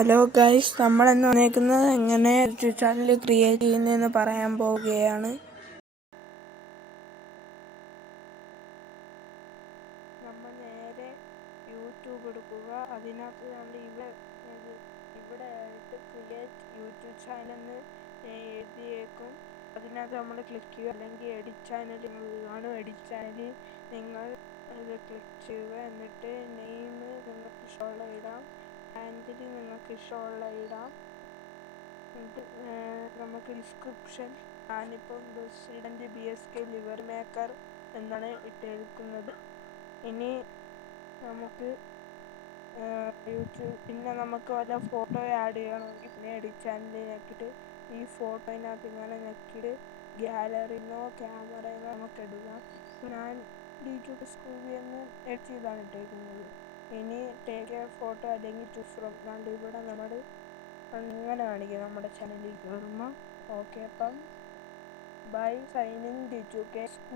Hello guys, നമ്മളിന്ന് വന്നേക്കുന്നത് എങ്ങനെ യൂട്യൂബ് ചാനൽ ക്രിയേറ്റ് ചെയ്യുന്നതെന്ന് പറയാൻ പോവുകയാണ്. നമ്മൾ നേരെ യൂട്യൂബ് എടുക്കുക. അതിനകത്ത് നമ്മൾ ഇവിടെ ആയിട്ട് ക്രിയേറ്റ് യൂട്യൂബ് ചാനൽ എന്ന് എഴുതിയേക്കും. അതിനകത്ത് നമ്മൾ ക്ലിക്ക് ചെയ്യുക. അല്ലെങ്കിൽ എഡിറ്റ് ചാനൽ കാണും. എഡിറ്റ് ചാനലിൽ നിങ്ങൾ ഇത് ക്ലിക്ക് ചെയ്യുക. എന്നിട്ട് നെയിം നിങ്ങൾക്ക് ഇഷ്ടമുള്ള ഇടാം, ഹാൻഡിൽ നിങ്ങൾക്ക് ഇഷ്ടമുള്ള ഇടാം. എന്നിട്ട് നമുക്ക് ഡിസ്ക്രിപ്ഷൻ ഞാനിപ്പം പ്രസിഡന്റ് BSK ലിവർ മേക്കർ എന്നാണ് ഇട്ടെടുക്കുന്നത്. ഇനി നമുക്ക് പിന്നെ നമുക്ക് വല്ല ഫോട്ടോ ആഡ് ചെയ്യണമെങ്കിൽ പിന്നെ എഡിറ്റ് ചാനലിനാക്കിയിട്ട് ഈ ഫോട്ടോയിനകത്ത് ഇങ്ങനെ ഞെക്കിയിട്ട് ഗ്യാലറിന്നോ ക്യാമറയിന്നോ നമുക്ക് എടുക്കാം. ഞാൻ യൂട്യൂബ് സ്കൂബി എന്ന് എഡിറ്റ് ചെയ്താണ് ഇട്ടേക്കുന്നത്. ഇനി ടേക്ക് എ ഫോട്ടോ അല്ലെങ്കിൽ ചൂസ് ഫ്രം ഇവിടെ നമ്മൾ ഇങ്ങനെ കാണിക്കും നമ്മുടെ ചാനലിൽ കയറുമ്പോൾ. ഓക്കെ, അപ്പം ബൈ സൈനിങ് DJK.